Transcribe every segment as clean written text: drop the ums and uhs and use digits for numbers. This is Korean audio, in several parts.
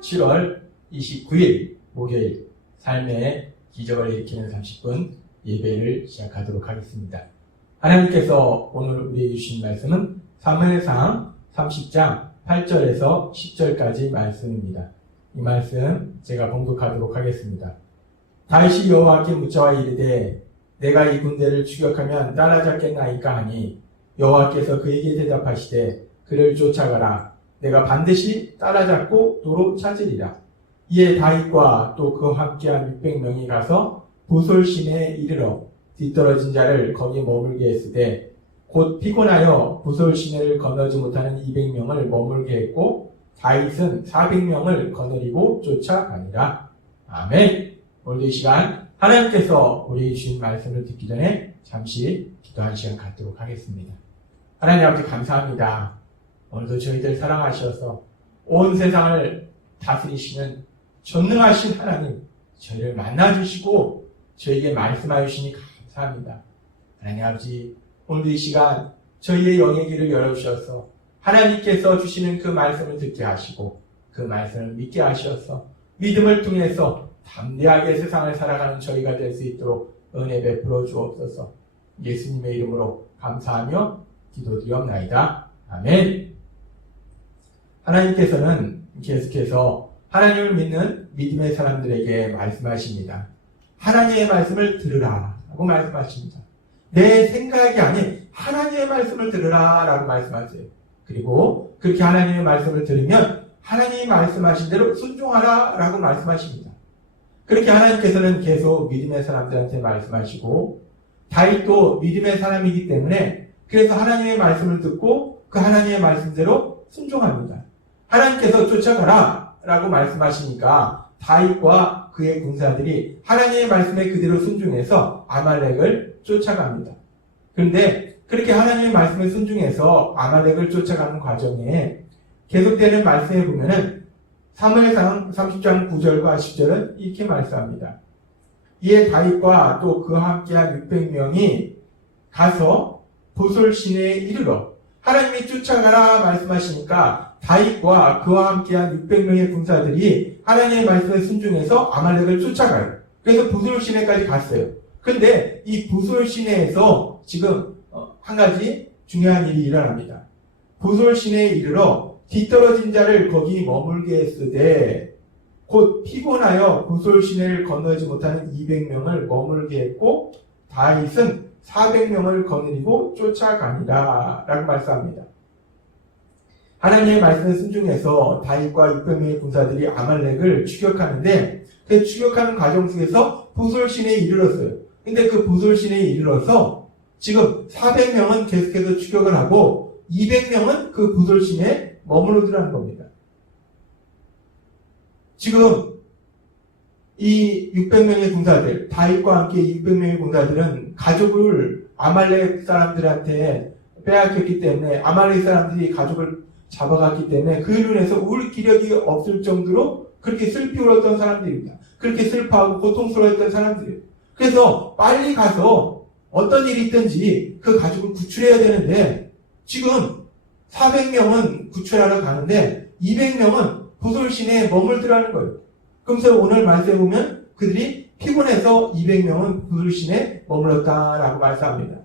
7월 29일 목요일 삶의 기적을 일으키는 30분 예배를 시작하도록 하겠습니다. 하나님께서 오늘 우리에게 주신 말씀은 사무엘상 30장 8절에서 10절까지 말씀입니다. 이 말씀 제가 봉독하도록 하겠습니다. 다윗이 여호와께 묻자와 이르되 내가 이 군대를 추격하면 따라잡겠나이까 하니 여호와께서 그에게 대답하시되 그를 쫓아가라. 내가 반드시 따라잡고 도로 찾으리라. 이에 다윗과 또 그와 함께한 600명이 가서 보솔 시내에 이르러 뒤떨어진 자를 거기 머물게 했으되 곧 피곤하여 보솔 시내를 건너지 못하는 200명을 머물게 했고 다윗은 400명을 거느리고 쫓아가니라. 아멘. 오늘도 이 시간 하나님께서 우리에게 주신 말씀을 듣기 전에 잠시 기도한 시간 갖도록 하겠습니다. 하나님 아버지 감사합니다. 오늘도 저희들 사랑하셔서 온 세상을 다스리시는 전능하신 하나님 저희를 만나주시고 저에게 말씀하여 주시니 감사합니다. 하나님 아버지 오늘도 이 시간 저희의 영의 길을 열어주셔서 하나님께서 주시는 그 말씀을 듣게 하시고 그 말씀을 믿게 하셔서 믿음을 통해서 담대하게 세상을 살아가는 저희가 될 수 있도록 은혜 베풀어 주옵소서. 예수님의 이름으로 감사하며 기도드리옵나이다. 아멘. 하나님께서는 계속해서 하나님을 믿는 믿음의 사람들에게 말씀하십니다. 하나님의 말씀을 들으라 라고 말씀하십니다. 내 생각이 아닌 하나님의 말씀을 들으라 라고 말씀하세요. 그리고 그렇게 하나님의 말씀을 들으면 하나님이 말씀하신 대로 순종하라 라고 말씀하십니다. 그렇게 하나님께서는 계속 믿음의 사람들한테 말씀하시고 다윗도 믿음의 사람이기 때문에 그래서 하나님의 말씀을 듣고 그 하나님의 말씀대로 순종합니다. 하나님께서 쫓아가라 라고 말씀하시니까 다윗과 그의 군사들이 하나님의 말씀에 그대로 순종해서 아말렉을 쫓아갑니다. 그런데 그렇게 하나님의 말씀에 순종해서 아말렉을 쫓아가는 과정에 계속되는 말씀에 보면은 사무엘상 30장 9절과 10절은 이렇게 말씀합니다. 이에 다윗과 또 그와 함께한 600명이 가서 보솔 시내에 이르러 하나님이 쫓아가라 말씀하시니까 다윗과 그와 함께한 600명의 군사들이 하나님의 말씀에 순종해서 아말렉을 쫓아가요. 그래서 보솔 시내까지 갔어요. 근데 이 보솔 시내에서 지금 한 가지 중요한 일이 일어납니다. 보솔 시내에 이르러 뒤떨어진 자를 거기 머물게 했으되 곧 피곤하여 보솔 시내를 건너지 못하는 200명을 머물게 했고 다윗은 400명을 거느리고 쫓아가니라 라고 말씀합니다. 하나님의 말씀에 순종해서 다윗과 600명의 군사들이 아말렉을 추격하는데 그 추격하는 과정 속에서 보솔 시내에 이르렀어요. 근데 그 보솔 시내에 이르러서 지금 400명은 계속해서 추격을 하고 200명은 그 보솔 시내에 머무르더라는 겁니다. 지금 이 600명의 군사들, 다윗과 함께 600명의 군사들은 가족을 아말렉 사람들한테 빼앗겼기 때문에 아말렉 사람들이 가족을 잡아갔기 때문에 그로 인해서 울 기력이 없을 정도로 그렇게 슬피 울었던 사람들입니다. 그렇게 슬퍼하고 고통스러웠던 사람들이에요. 그래서 빨리 가서 어떤 일이 있든지 그 가족을 구출해야 되는데 지금 400명은 구출하러 가는데 200명은 보솔 시내에 머물더라는 거예요. 그래서 오늘 말씀에 보면 그들이 피곤해서 200명은 보솔 시내에 머물렀다라고 말씀합니다.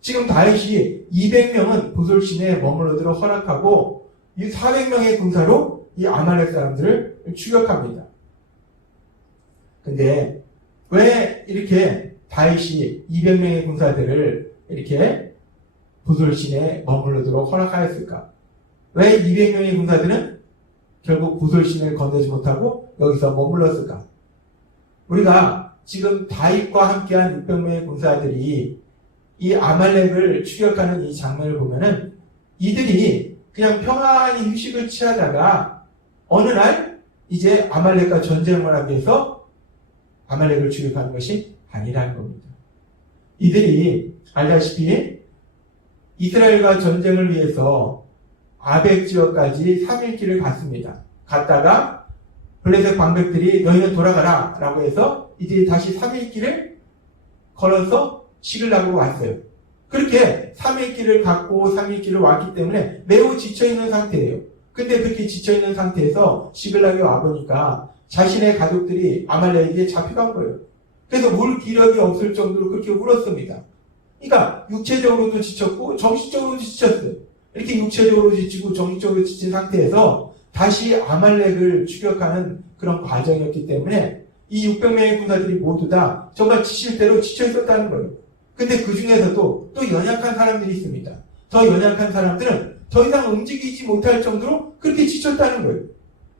지금 다윗이 200명은 보솔 시내에 머물러도록 허락하고 이 400명의 군사로 이 아말렉 사람들을 추격합니다. 근데 왜 이렇게 다윗이 200명의 군사들을 이렇게 보솔 시내에 머물러도록 허락하였을까? 왜 200명의 군사들은 결국 보솔 시내를 건너지 못하고 여기서 머물렀을까? 우리가 지금 다윗과 함께한 600명의 군사들이 이 아말렉을 추격하는 이 장면을 보면은 이들이 그냥 평안히 휴식을 취하다가 어느 날 이제 아말렉과 전쟁을 하기 위해서 아말렉을 추격하는 것이 아니라는 겁니다. 이들이 알다시피 이스라엘과 전쟁을 위해서 아벡 지역까지 3일 길을 갔습니다. 갔다가 블레셋 방백들이 너희는 돌아가라 라고 해서 이제 다시 3일 길을 걸어서 시글락으로 왔어요. 그렇게 3일 길을 갔고 3일 길을 왔기 때문에 매우 지쳐있는 상태예요. 근데 그렇게 지쳐있는 상태에서 시글락에 와보니까 자신의 가족들이 아말렉에게 잡혀간 거예요. 그래서 울 기력이 없을 정도로 그렇게 울었습니다. 그러니까 육체적으로도 지쳤고 정신적으로도 지쳤어요. 이렇게 육체적으로 지치고 정신적으로 지친 상태에서 다시 아말렉을 추격하는 그런 과정이었기 때문에 이 600명의 군사들이 모두 다 정말 지칠 대로 지쳐 있었다는 거예요. 근데 그 중에서도 또 연약한 사람들이 있습니다. 더 연약한 사람들은 더 이상 움직이지 못할 정도로 그렇게 지쳤다는 거예요.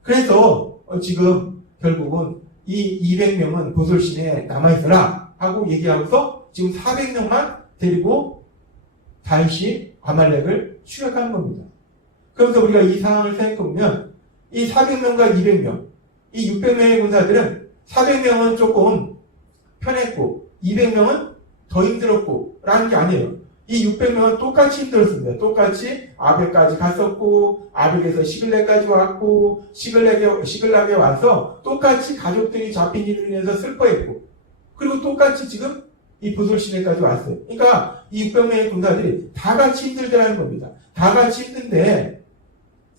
그래서 지금 결국은 이 200명은 보솔신에 남아있어라 하고 얘기하고서 지금 400명만 데리고 다시 아말렉을 추격하는 겁니다. 그래서 우리가 이 상황을 생각해보면 이 400명과 200명, 이 600명의 군사들은 400명은 조금 편했고 200명은 더 힘들었고 라는 게 아니에요. 이 600명은 똑같이 힘들었습니다. 똑같이 아벡까지 갔었고 아벡에서 시글락까지 왔고 시글락에 와서 똑같이 가족들이 잡힌 일로 인해서 슬퍼했고 그리고 똑같이 지금 이 보솔시내까지 왔어요. 그러니까 이 600명의 군사들이 다 같이 힘들다는 겁니다. 다 같이 힘든데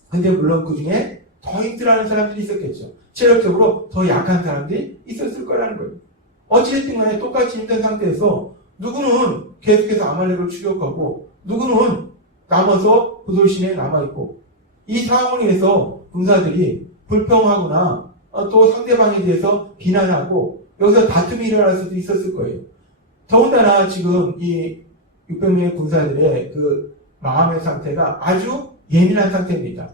근데 물론 그 중에 더 힘들어하는 사람들이 있었겠죠. 체력적으로 더 약한 사람들이 있었을 거라는 거예요. 어찌됐든 간에 똑같이 힘든 상태에서 누구는 계속해서 아말렉을 추격하고 누구는 남아서 보솔시내에 남아있고 이 상황에서 군사들이 불평하거나 또 상대방에 대해서 비난하고 여기서 다툼이 일어날 수도 있었을 거예요. 더군다나 지금 이 600명의 군사들의 그 마음의 상태가 아주 예민한 상태입니다.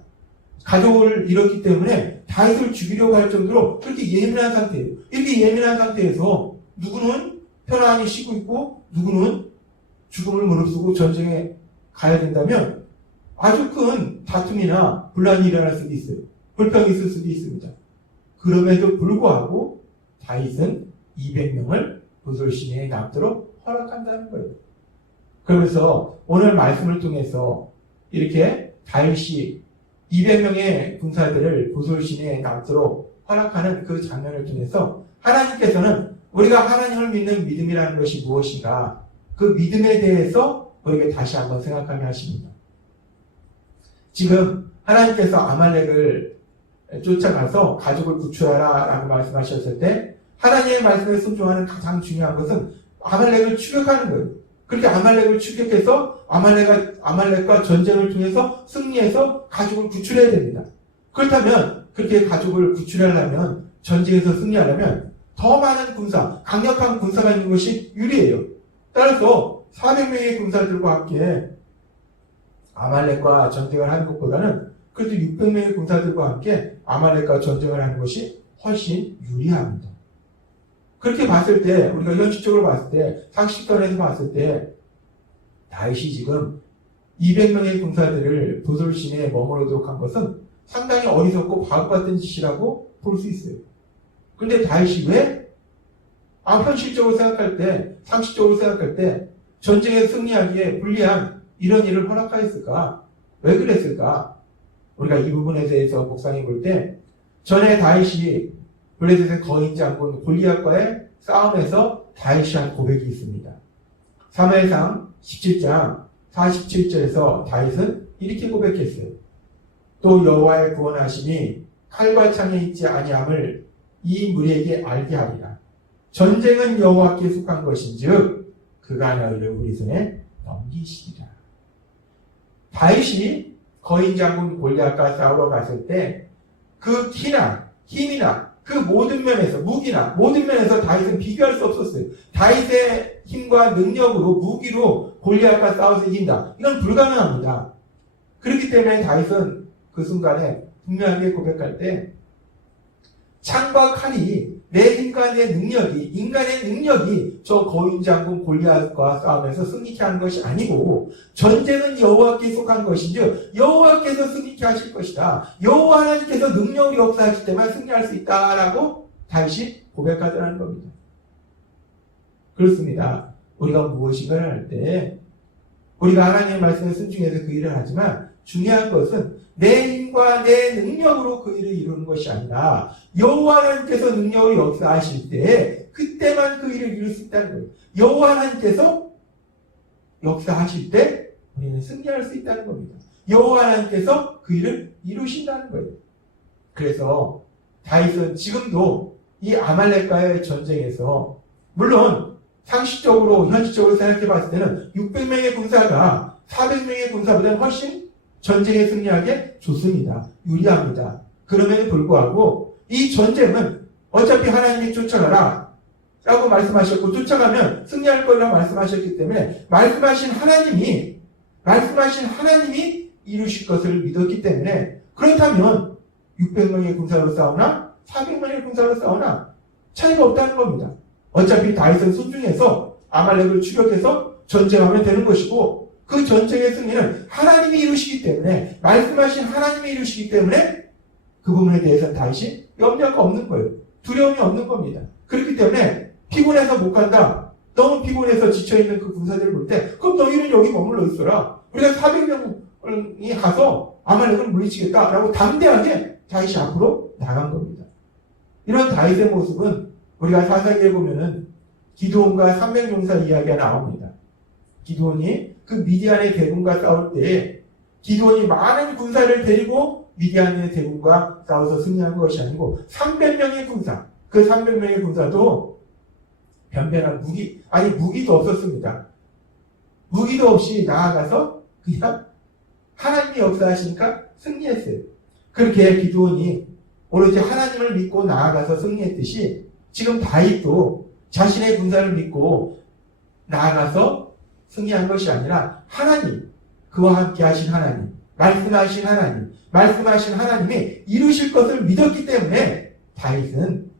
가족을 잃었기 때문에 다윗을 죽이려고 할 정도로 그렇게 예민한 상태예요. 이렇게 예민한 상태에서 누구는 편안히 쉬고 있고 누구는 죽음을 무릅쓰고 전쟁에 가야 된다면 아주 큰 다툼이나 분란이 일어날 수도 있어요. 불평이 있을 수도 있습니다. 그럼에도 불구하고 다윗은 200명을 보솔시내에 남도록 허락한다는 거예요. 그러면서 오늘 말씀을 통해서 이렇게 다윗이 200명의 군사들을 보솔시내에 남도록 허락하는 그 장면을 통해서 하나님께서는 우리가 하나님을 믿는 믿음이라는 것이 무엇인가 그 믿음에 대해서 우리에게 다시 한번 생각하게 하십니다. 지금 하나님께서 아말렉을 쫓아가서 가족을 구출하라 라고 말씀하셨을 때 하나님의 말씀에 순종하는 가장 중요한 것은 아말렉을 추격하는 거예요. 그렇게 아말렉을 추격해서 아말렉과 전쟁을 통해서 승리해서 가족을 구출해야 됩니다. 그렇다면 그렇게 가족을 구출하려면 전쟁에서 승리하려면 더 많은 군사, 강력한 군사가 있는 것이 유리해요. 따라서 400명의 군사들과 함께 아말렉과 전쟁을 하는 것보다는 그래도 600명의 군사들과 함께 아말렉과 전쟁을 하는 것이 훨씬 유리합니다. 그렇게 봤을 때 우리가 현실적으로 봤을 때 상식선에서 봤을 때 다윗이 지금 200명의 군사들을 보솔시내에 머무르도록 한 것은 상당히 어리석고 바보같은 짓이라고 볼 수 있어요. 그런데 다윗이 왜 현실적으로 생각할 때 상식적으로 생각할 때 전쟁에 승리하기에 불리한 이런 일을 허락하였을까? 왜 그랬을까? 우리가 이 부분에 대해서 묵상해 볼 때 전에 다윗이 블레셋의 거인 장군 골리앗과의 싸움에서 다윗이 한 고백이 있습니다. 사무엘상 17장 47절에서 다윗은 이렇게 고백했어요. 또 여호와의 구원하심이 칼과 창에 있지 아니함을 이 무리에게 알게 하리라. 전쟁은 여호와께 속한 것인즉 그가 너희를 우리 손에 넘기시리라. 다윗이 거인 장군 골리앗과 싸우러 갔을 때 그 키나 힘이나 그 모든 면에서 무기나 모든 면에서 다윗은 비교할 수 없었어요. 다윗의 힘과 능력으로 무기로 골리앗과 싸워서 이긴다. 이건 불가능합니다. 그렇기 때문에 다윗은 그 순간에 분명하게 고백할 때 창과 칼이 내 힘과 내 능력이 인간의 능력이 저 거인 장군 골리앗과 싸우면서 승리케 하는 것이 아니고 전쟁은 여호와께 속한 것인즉 여호와께서 승리케 하실 것이다. 여호와 하나님께서 능력을 역사하실 때만 승리할 수 있다라고 다윗이 고백하더라는 겁니다. 그렇습니다. 우리가 무엇인가를 할 때 우리가 하나님의 말씀에 순종해서 그 일을 하지만 중요한 것은 내 힘과 내 능력으로 그 일을 이루는 것이 아니라 여호와 하나님께서 능력을 역사하실 때 그때만 그 일을 이룰 수 있다는 거예요. 여호와 하나님께서 역사하실 때 우리는 승리할 수 있다는 겁니다. 여호와 하나님께서 그 일을 이루신다는 거예요. 그래서 다윗은 지금도 이 아말렉과의 전쟁에서 물론 상식적으로 현실적으로 생각해 봤을 때는 600명의 군사가 400명의 군사보다는 훨씬 전쟁에 승리하기에 좋습니다. 유리합니다. 그럼에도 불구하고 이 전쟁은 어차피 하나님이 쫓아가라 라고 말씀하셨고 쫓아가면 승리할 거라고 말씀하셨기 때문에 말씀하신 하나님이 이루실 것을 믿었기 때문에 그렇다면 600명의 군사로 싸우나 400명의 군사로 싸우나 차이가 없다는 겁니다. 어차피 다윗은 순종해서 아말렉을 추격해서 전쟁하면 되는 것이고 그 전쟁의 승리는 하나님이 이루시기 때문에 말씀하신 하나님이 이루시기 때문에 그 부분에 대해서는 다윗이 염려가 없는 거예요. 두려움이 없는 겁니다. 그렇기 때문에 피곤해서 못 간다. 너무 피곤해서 지쳐있는 그 군사들을 볼 때 그럼 너희는 여기 머물러 있어라. 우리가 400명이 가서 아말렉을 물리치겠다라고 담대하게 다윗이 앞으로 나간 겁니다. 이런 다윗의 모습은 우리가 사사기에 보면은 기드온과 300용사 이야기가 나옵니다. 기드온이 그 미디안의 대군과 싸울 때 기드온이 많은 군사를 데리고 미디안의 대군과 싸워서 승리한 것이 아니고 300명의 군사, 그 300명의 군사도 변변한 무기도 없었습니다. 무기도 없이 나아가서 그냥 하나님이 역사하시니까 승리했어요. 그렇게 기드온이 오로지 하나님을 믿고 나아가서 승리했듯이 지금 다윗도 자신의 군사를 믿고 나아가서 승리한 것이 아니라 하나님, 그와 함께 하신 하나님, 말씀하신 하나님이 이루실 것을 믿었기 때문에 다윗은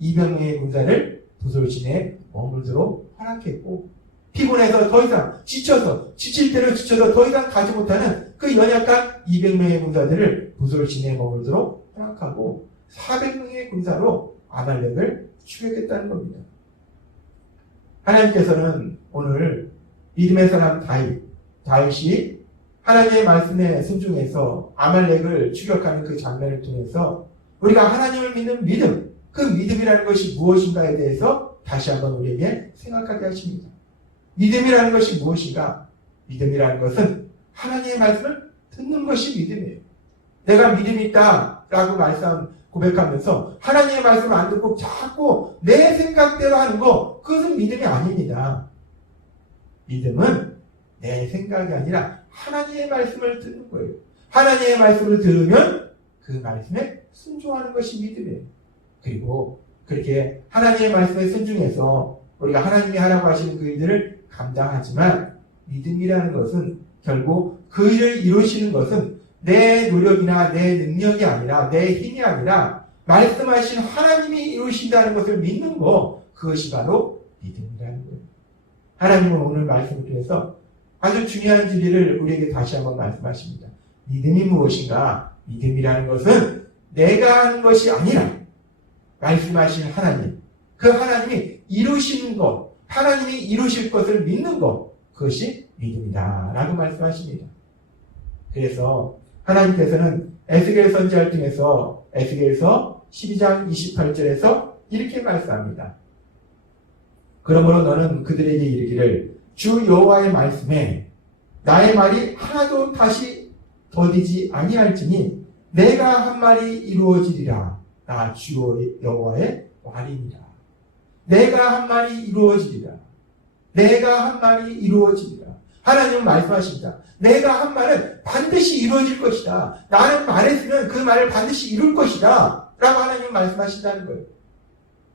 200명의 군사를 부솔신에 머물도록 허락했고 피곤해서 더 이상 지칠 대로 지쳐서 더 이상 가지 못하는 그 연약한 200명의 군사들을 부솔신에 머물도록 허락하고 400명의 군사로 아말렉을 추격했다는 겁니다. 하나님께서는 오늘 믿음의 사람 다윗이 하나님의 말씀에 순종해서 아말렉을 추격하는 그 장면을 통해서 우리가 하나님을 믿는 믿음, 그 믿음이라는 것이 무엇인가에 대해서 다시 한번 우리에게 생각하게 하십니다. 믿음이라는 것이 무엇인가? 믿음이라는 것은 하나님의 말씀을 듣는 것이 믿음이에요. 내가 믿음이 있다라고 고백하면서 하나님의 말씀을 안 듣고 자꾸 내 생각대로 하는 거, 그것은 믿음이 아닙니다. 믿음은 내 생각이 아니라 하나님의 말씀을 듣는 거예요. 하나님의 말씀을 들으면 그 말씀에 순종하는 것이 믿음이에요. 그리고 그렇게 하나님의 말씀에 순종해서 우리가 하나님이 하라고 하시는 그 일들을 감당하지만 믿음이라는 것은 결국 그 일을 이루시는 것은 내 노력이나 내 능력이 아니라 내 힘이 아니라 말씀하신 하나님이 이루신다는 것을 믿는 거, 그것이 바로 믿음이라는 거예요. 하나님은 오늘 말씀을 통해서 아주 중요한 진리를 우리에게 다시 한번 말씀하십니다. 믿음이 무엇인가? 믿음이라는 것은 내가 하는 것이 아니라 말씀하신 하나님, 그 하나님이 이루시는 것, 하나님이 이루실 것을 믿는 것, 그것이 믿음이다 라고 말씀하십니다. 그래서 하나님께서는 에스겔 선지자를 통해서 에스겔서 12장 28절에서 이렇게 말씀합니다. 그러므로 너는 그들에게 이르기를 주 여호와의 말씀에 나의 말이 하나도 다시 더디지 아니할지니 내가 한 말이 이루어지리라. 나 주 여호와의 말이니라. 내가 한 말이 이루어지리라. 내가 한 말이 이루어지리라. 하나님은 말씀하십니다. 내가 한 말은 반드시 이루어질 것이다. 나는 말했으면 그 말을 반드시 이룰 것이다. 라고 하나님은 말씀하신다는 거예요.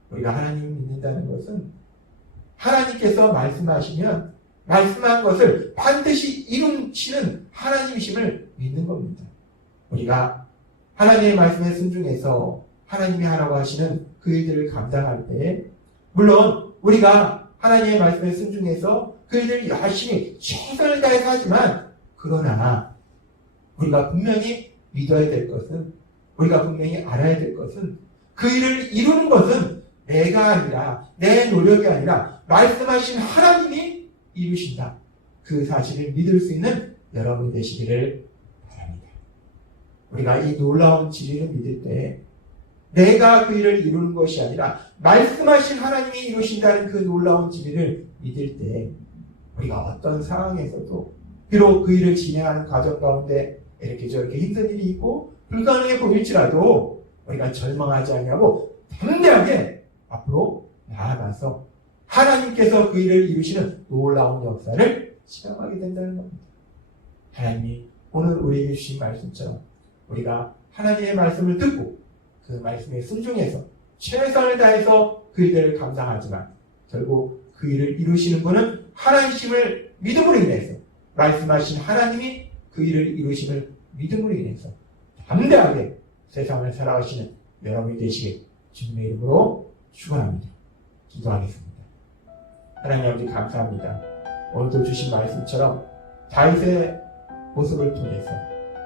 우리가 하나님을 믿는다는 것은 하나님께서 말씀하시면 말씀한 것을 반드시 이루시는 하나님이심을 믿는 겁니다. 우리가 하나님의 말씀에 순종해서 하나님이 하라고 하시는 그 일들을 감당할 때 물론 우리가 하나님의 말씀에 순종해서 그 일을 열심히 최선을 다해서 하지만 그러나 우리가 분명히 믿어야 될 것은 우리가 분명히 알아야 될 것은 그 일을 이루는 것은 내가 아니라 내 노력이 아니라 말씀하신 하나님이 이루신다. 그 사실을 믿을 수 있는 여러분이 되시기를 바랍니다. 우리가 이 놀라운 진리를 믿을 때 내가 그 일을 이루는 것이 아니라 말씀하신 하나님이 이루신다는 그 놀라운 진리를 믿을 때 우리가 어떤 상황에서도 비록 그 일을 진행하는 과정 가운데 이렇게 저렇게 힘든 일이 있고 불가능해 보일지라도 우리가 절망하지 아니하고 담대하게 앞으로 나아가서 하나님께서 그 일을 이루시는 놀라운 역사를 실험하게 된다는 겁니다. 하나님이 오늘 우리에게 주신 말씀처럼 우리가 하나님의 말씀을 듣고 그 말씀에 순종해서 최선을 다해서 그 일들을 감당하지만 결국 그 일을 이루시는 분은 하나님심을 믿음으로 인해서 말씀하신 하나님이 그 일을 이루심을 믿음으로 인해서 담대하게 세상을 살아가시는 여러분이 되시길 주님의 이름으로 축원합니다. 기도하겠습니다. 하나님 아버지 감사합니다. 오늘도 주신 말씀처럼 다윗의 모습을 통해서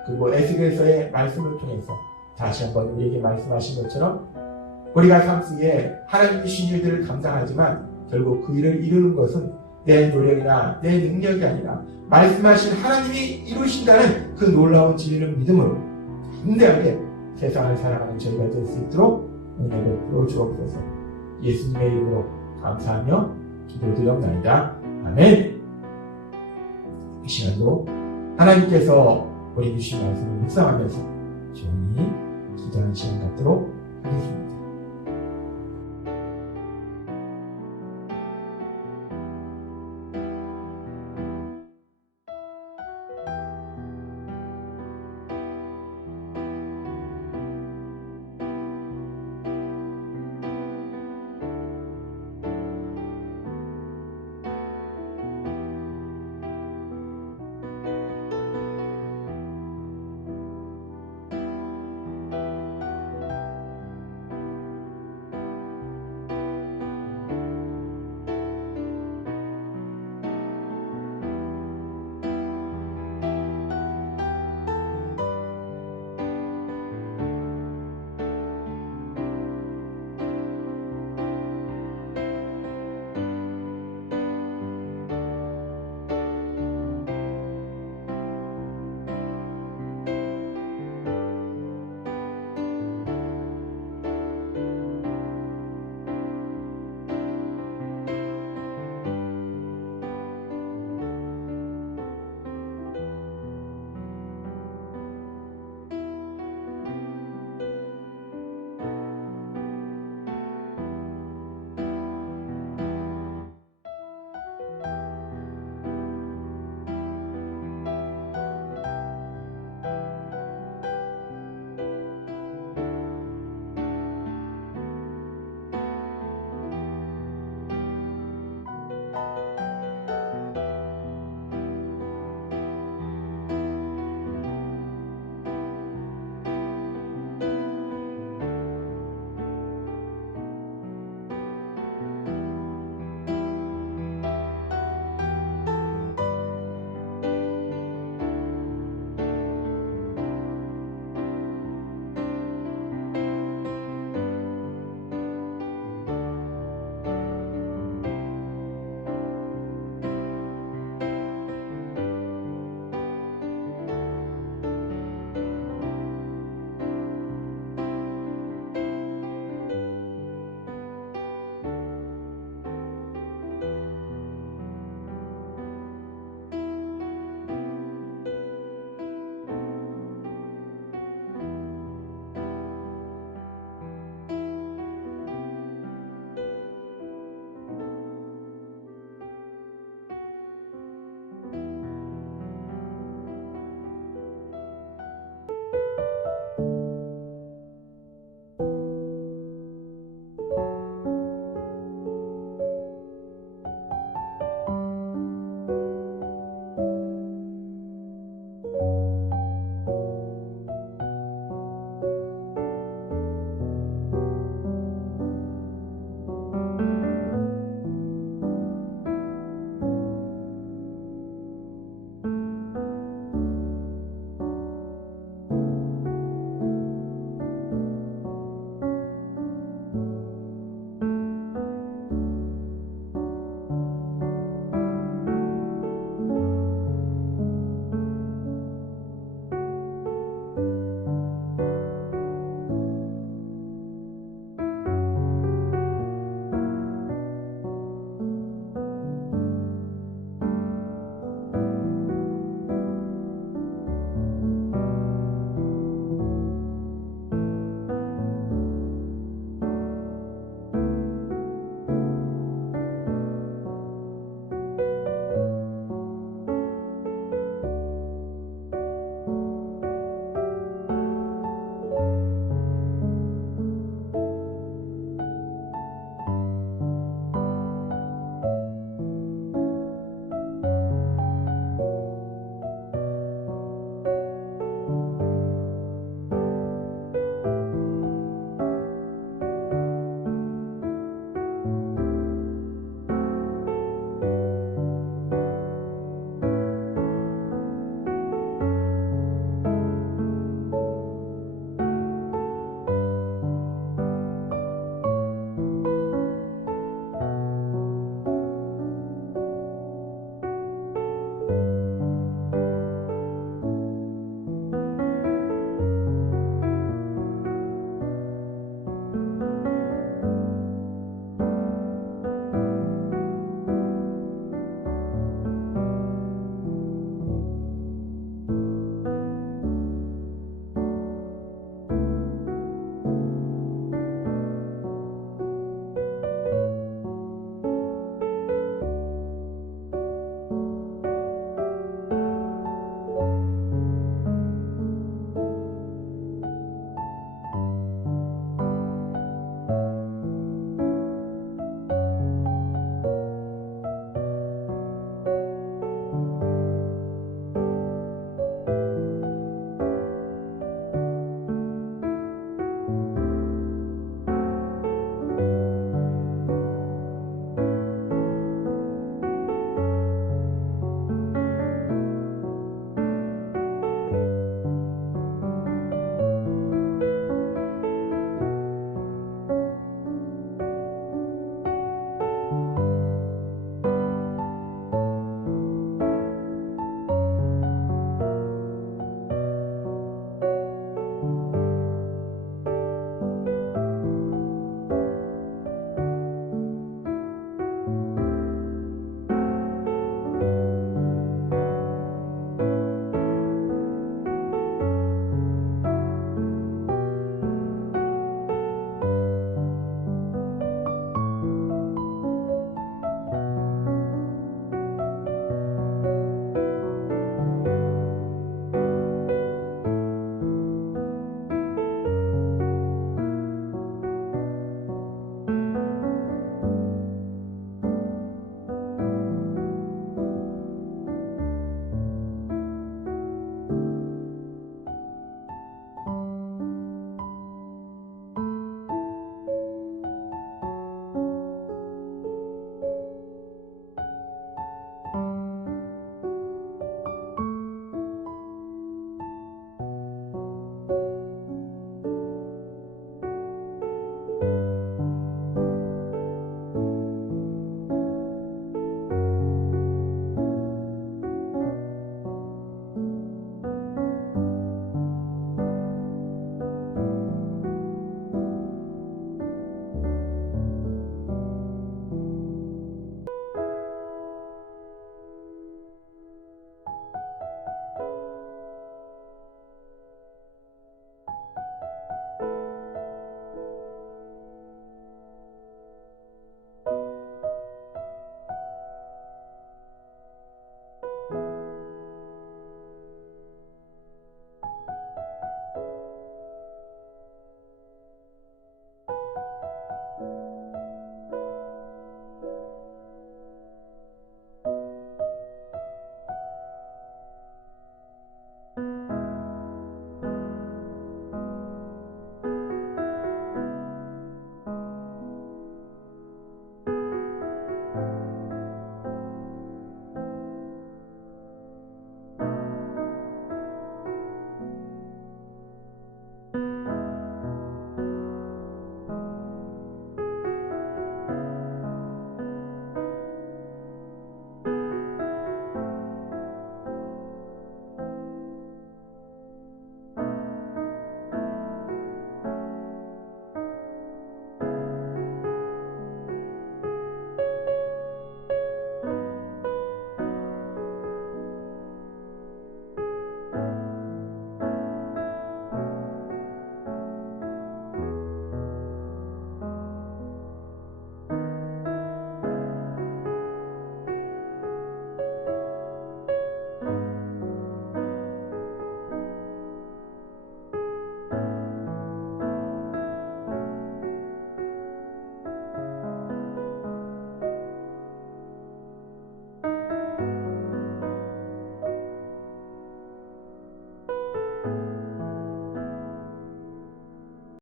그리고 에스겔서의 말씀을 통해서 다시 한번 우리에게 말씀하신 것처럼 우리가 삶 속에 하나님이 주신 일들을 감당하지만 결국 그 일을 이루는 것은 내 노력이나 내 능력이 아니라 말씀하신 하나님이 이루신다는 그 놀라운 진리를 믿음으로 담대하게 세상을 살아가는 저희가 될 수 있도록 은혜 베풀어 주옵소서. 예수님의 이름으로 감사하며 기도드렸나이다. 아멘. 이 시간도 하나님께서 우리 주신 말씀을 묵상하면서 조용히 기도하는 시간 갖도록 하겠습니다.